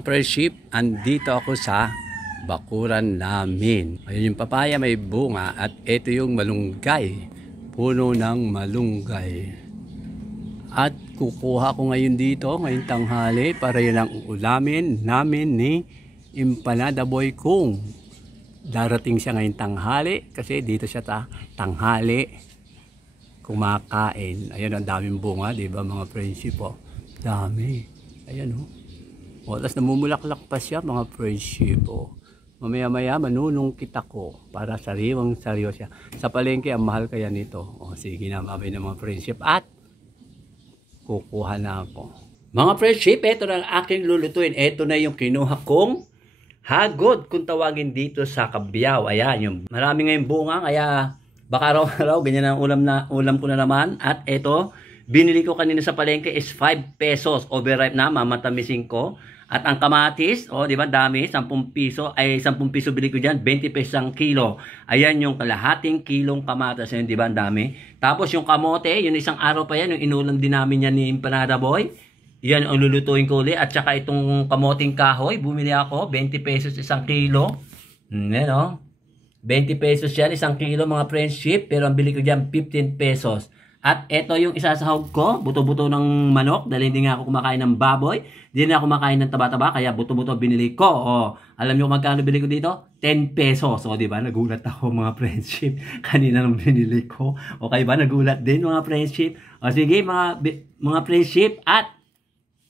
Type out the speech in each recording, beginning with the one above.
Mga friendship, andito ako sa bakuran namin. Ayun yung papaya may bunga at ito yung malunggay. Puno ng malunggay. At kukuha ko ngayon dito, ngayong tanghali, para yun ang ulamin namin ni Empanada Boy Kung. Darating siya ngayong tanghali kasi dito siya tanghali kumakain. Ayun, ang daming bunga, di ba mga friendship po? Dami. Ayan o. Tapos namumulaklak pa siya mga friendship o. Mamaya-maya manunungkit ako para sariwang-sariwa siya. Sa palengke, ang mahal kaya nito. O sige na, mabay na mga friendship. At kukuha na ako. Mga friendship, ito na ang aking lulutuin. Ito na yung kinuha kong hagod kung tawagin dito sa Cabiao. Ayan, yung marami ngayong bunga. Kaya baka araw-araw, ganyan ang ulam ko na naman. At ito, binili ko kanina sa palengke is 5 pesos. Overripe na, mamatamisin ko. At ang kamatis, di ba, dami, 10 piso. Ay, 10 piso bili ko dyan, 20 pesos ang kilo. Ayan yung kalahating kilong kamatis. Ayan, di ba, ang dami. Tapos yung kamote, yun isang araw pa yan, yung inulam din namin yan ni Empanada Boy. Yan ang lulutuin ko ulit. At saka itong kamoting kahoy, bumili ako, 20 pesos isang kilo. Yan, 20 pesos yan, isang kilo mga friendship. Pero ang bili ko dyan, 15 pesos. At ito yung isasahog ko, buto-buto ng manok, dahil hindi nga ako kumakain ng baboy, hindi na ako kumakain ng taba-taba, kaya buto-buto binili ko. Alam niyo kung magkano binili ko dito? 10 pesos. Di ba? Nagulat ako mga friendship. Kanina nung binili ko. Okay ba? Nagulat din mga friendship. Sige mga friendship, at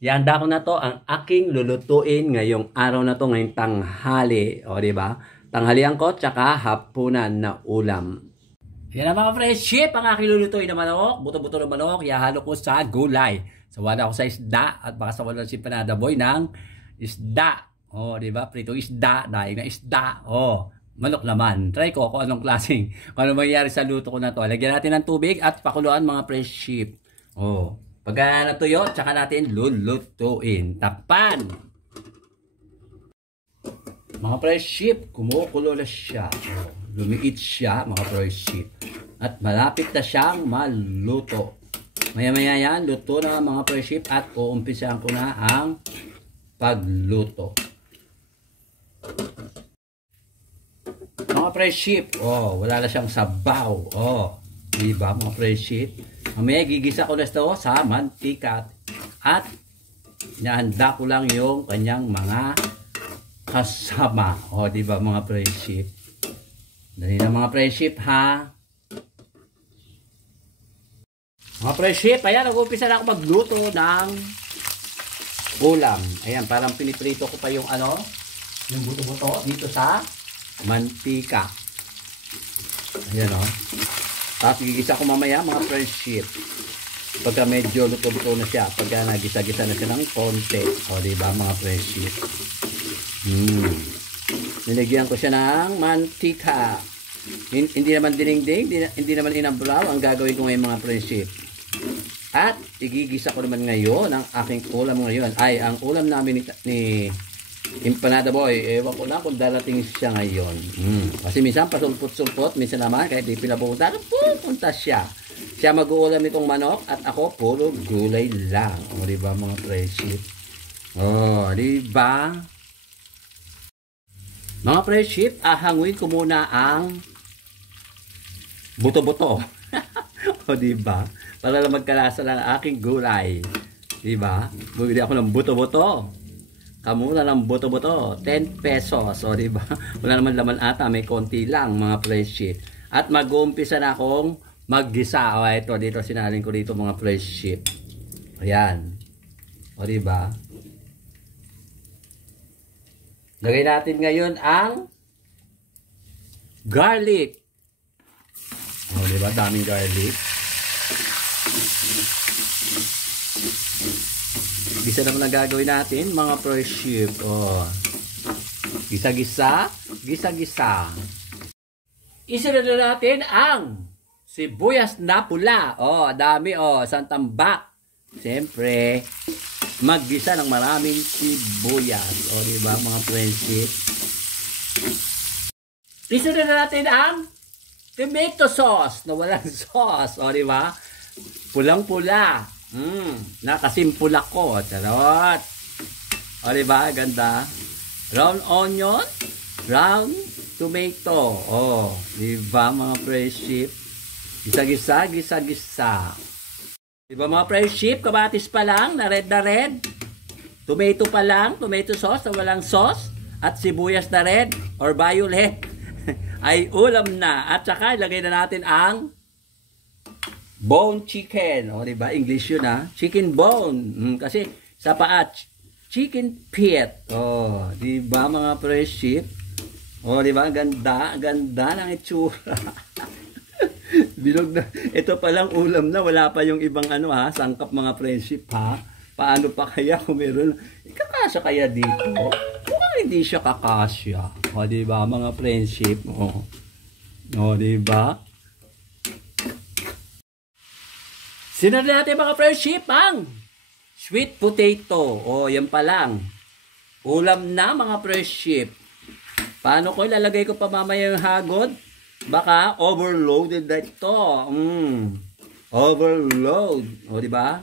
ihanda ko na to ang aking lulutuin ngayong araw na to, ngayong tanghali. Di ba? Tanghalian ko, tsaka hapunan na ulam. Yan ang mga friendship, ang aking lulutuin na manok, buto-buto ng manok, ihalo ko sa gulay. Sawana ko sa isda, at baka sawana si Empanada Boy ng isda. Di ba? Prito isda, dahil na isda. Manok naman. Try ko kung anong klaseng, kung anong mangyayari sa luto ko na to. Lagyan natin ng tubig at pakuluan mga friendship. Pagka natuyo, tsaka natin lulutuin. Takpan! Mga friendship, kumukulo na siya. Lumiit siya mga friendship. At malapit na siyang maluto. Maya-maya yan, luto na mga friendship, at uumpisahan ko na ang pagluto. Mga friendship, wala na siyang sabaw. Diba mga friendship? Mamaya gigisa ko na ito sa mantika. At nahanda ko lang yung kanyang mga kasama. Diba mga friendship? Dali na mga friendship ha. Mga friendship, ayan, nag-umpisa na ako magluto ng ulam. Ayan, parang piniprito ko pa yung yung buto-buto dito sa mantika. Ayan Tapos gigisa ko mamaya mga friendship. Pagka medyo luto-luto na siya, pagka nagisa-gisa na siya ng konti. Diba mga friendship? Nilagyan ko siya ng mantika. Hindi naman dinengdeng, hindi naman inablaw ang gagawin ko ngayon mga friendship. At igigisa ko naman ngayon ang aking ulam ngayon. Ay, ang ulam namin ni Empanada Boy. Ewan ko na kung darating siya ngayon. Kasi minsan pasulpot-sulpot, minsan naman kahit di pinapunta, pupunta siya. Siya mag-uulam nitong manok at ako puro gulay lang. Diba mga friendship? Diba? Mga friendship, ahanguin ko muna ang buto-buto. Diba? Para lang magkalasa lang aking gulay. Diba? Bumili ako ng buto-buto. Kamura ng buto-buto. 10 pesos. Diba? Wala naman laman ata. May konti lang mga friendship. At mag-uumpisa na akong maggisa. Ito, dito sinalin ko dito mga friendship. Ayan. Diba? Lagay natin ngayon ang garlic. Diba? Daming garlic. Gisa naman ang gagawin natin, mga friendship. Gisa-gisa. Gisa-gisa. Isunod na natin ang sibuyas na pula. Dami. Isang tambak. Siyempre, maggisa ng maraming sibuyas. Diba mga friendship? Isunod na natin ang tomato sauce na walang sauce. Diba? Pulang-pula. Nakasimpula ko. Charot. O, diba? Ganda. Round onion, round tomato. O, diba mga friendship? Gisa-gisa, gisa-gisa. Diba mga friendship? Kamatis pa lang, na red na red. Tomato pa lang, tomato sauce na walang sauce. At sibuyas na red or violet. Ay ulam na. At saka ilagay na natin ang bone chicken. O, diba? English yun, ha? Chicken bone. Kasi sa paa, chicken feet. O, diba mga friendship? O, diba? Ganda. Ganda ng itsura. Bilog na. Ito palang ulam na. Wala pa yung ibang ano, ha? Sangkap mga friendship, ha? Paano pa kaya kung meron? Ikakasya kaya dito? Mukhang hindi siya kakasya. O, diba mga friendship? O, diba? Sinad natin mga friendship ang sweet potato. O, yan pa lang. Ulam na mga friendship. Paano ko ilalagay ko pa mamaya yung hagod? Baka overloaded na ito. Overload. O, diba?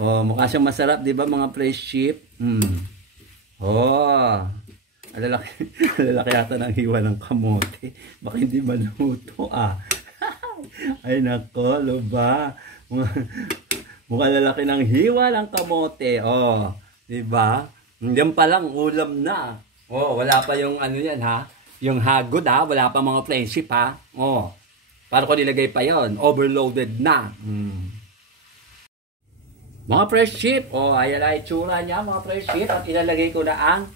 O, mukha siyang masarap, diba mga friendship? O, alalaki yata ng hiwa ng kamote. Baka hindi maluto, ah. Ay, nako, ba? Mukha lalaki ng hiwa ng kamote. O, diba? Yan pa lang, ulam na. O, wala pa yung ano yan, ha? Yung hagod, ha? Wala pa mga friendship, ha? O, para ko nilagay pa yon, overloaded na. Mga friendship, o, ayan na itsura niya, mga friendship. At ilalagay ko na ang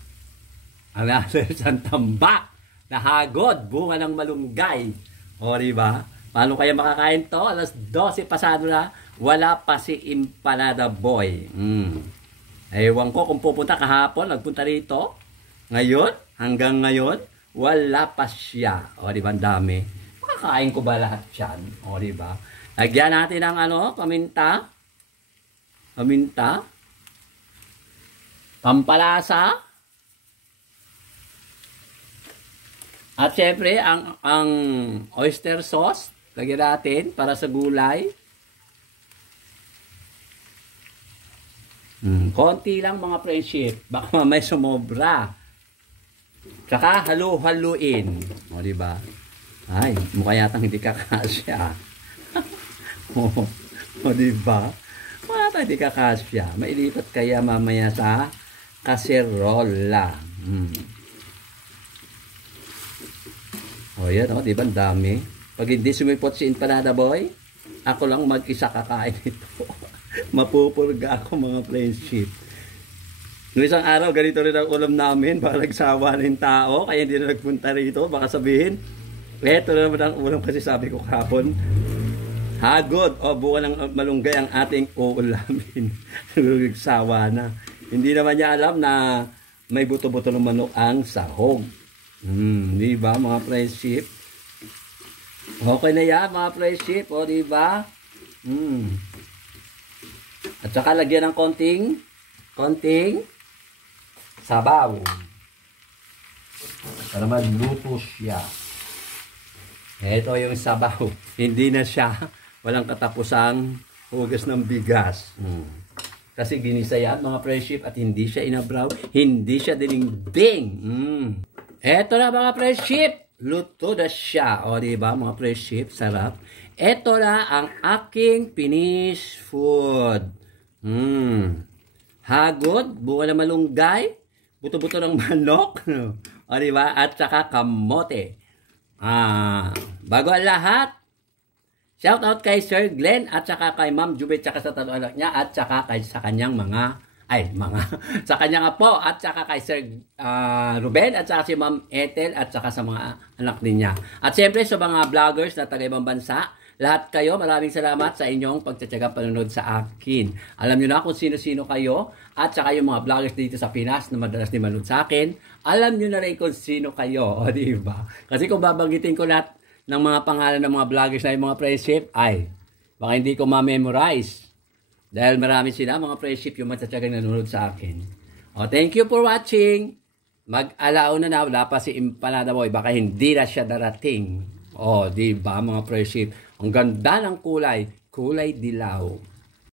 isang tambak na hagod, bunga ng malunggay. O, diba? Paano kaya makakain to? Alas 12 pasado na, wala pa si Empanada Boy. Ewan ko kung pupunta kahapon, nagpunta rito. Ngayon, hanggang ngayon, wala pa siya. O, diba? Ang dami. Makakain ko ba lahat yan? O, diba? Lagyan natin ng ano, paminta. Paminta. Pampalasa. At syempre, ang oyster sauce. Lagyan natin para sa gulay. Konti lang mga friendship. Baka may sumobra. Tsaka halu-haluin. O, diba? Ay, mukha yatang hindi kakasya. O, diba? Mukha yatang hindi kakasya. Mailipat kaya mamaya sa kaserola. O, yan o. Diba? Ang dami. Pag hindi sumipot si Empanada Boy, ako lang mag-isa kakain ito. Mapupurga ako mga friendship. Noong isang araw, ganito rin ang ulam namin. Baka nagsawa ng tao, kaya hindi na nagpunta rito. Baka sabihin, eto na naman ang ulam kasi sabi ko kahapon. Hagod o buwan ng malunggay ang ating uulamin. Nagsawa na. Hindi naman niya alam na may buto-buto ng manok ang sahog. Di ba mga friendship? Okay na yan mga friendship. O di ba? At saka lagyan ng konting sabaw. Para magluto siya. Ito yung sabaw. Hindi na siya walang katapusang hugas ng bigas. Kasi ginisa yan mga friendship at hindi siya inabraw. Hindi siya dinigding. Ito na mga friendship. Luto na siya. O diba mga friendship? Sarap. Ito na ang aking finished food. Hagod, bunga ng malunggay, buto-buto ng manok, o diba? At saka kamote. Bago ang lahat, shout out kay Sir Glenn at saka kay Ma'am Jubet at saka sa tatlo anak niya at saka kay sa kanyang sa kanyang apo at saka kay Sir Ruben at saka si Ma'am Ethel at saka sa mga anak din niya. At siyempre sa mga vloggers na taga-ibang bansa, lahat kayo, maraming salamat sa inyong pagtsatsagang panonood sa akin. Alam nyo na kung sino-sino kayo at saka yung mga vloggers dito sa Pinas na madalas din manood sa akin. Alam nyo na rin kung sino kayo, o diba? Kasi kung babanggitin ko lahat ng mga pangalan ng mga vloggers na yung mga friendship, ay, baka hindi ko ma-memorize. Dahil marami sila, mga friendship, yung matsatsagang nanonood sa akin. O, thank you for watching. Mag-alaon na wala pa si Empanada Boy. Baka hindi na siya darating. O, diba mga friendship? Ang ganda ng kulay dilaw.